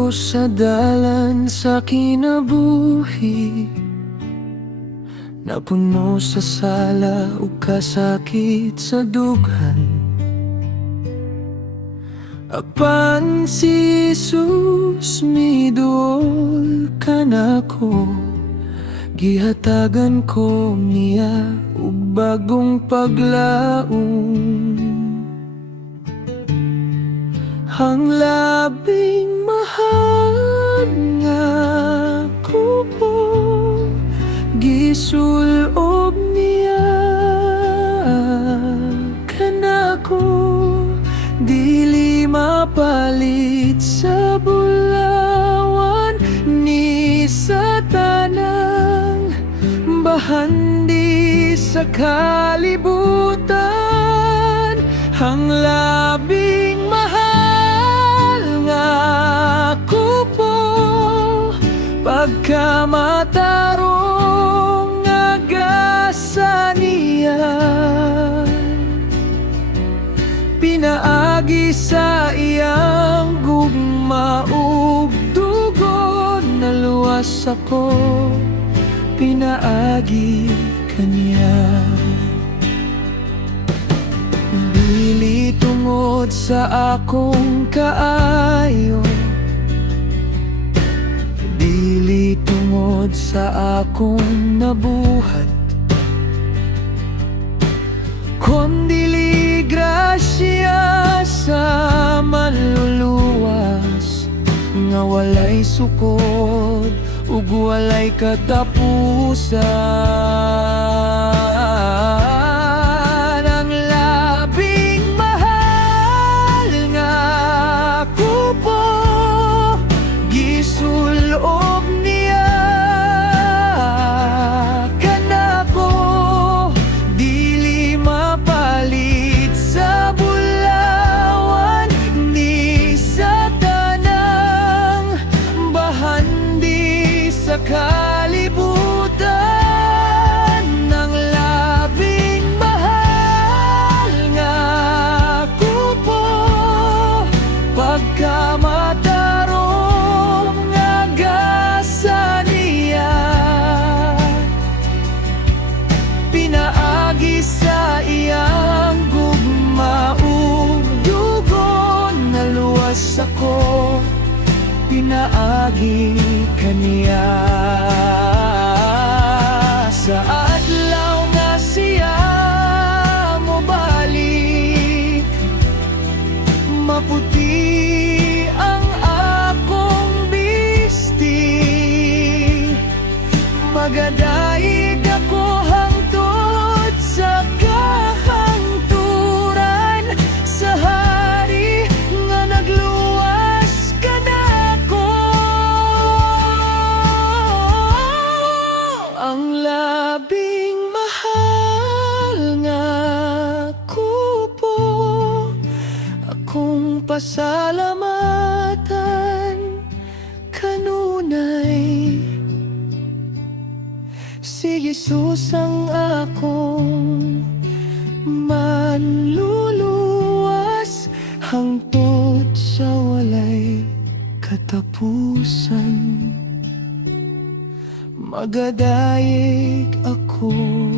ako sa dalan sa kinabuhi, napuno sa sala ug kasakit sa dughan. Apan si Jesus miduol kanako, gihatagan ko niya ug bagong paglaom. Ang labing mahal nga kupo, gisulob niya kanako, dili mapalit sa bulawan ni sa tanang bahandi sa kalibutan. Ang labing mahal nga kupo, pagkamatarong agasa niya, pinaagi sa iyang gugma ug dugo, naluwas ako, pinaagi kaniya. Dili tungod sa akong kaayo, dili tungod sa akong nabuhat, kundi grasya sa manluluwas, nga walay sukod ug walay katapusan. Ang labing mahal nga kupo, gisulob niya kanako, dili mapalit sa bulawan ni sa tanang bahandi sa kalibutan. Ang labing mahal nga kupo, pagkamatarong agasa niya, pinaagi sa iyang gugma ug dugo, naluwas ako, pinaagi kaniya. Sa adlaw nga siya mobalik, maputi ang akong bisti, magadaig ako hangtod sa kahangturan, sa hari nga nagluwas kanako. Ang labing mahal nga kupo, akong pasalamatan kanunay. Si Jesus ang akong manluluwas, hangtod sa walay katapusan, magadaig ako.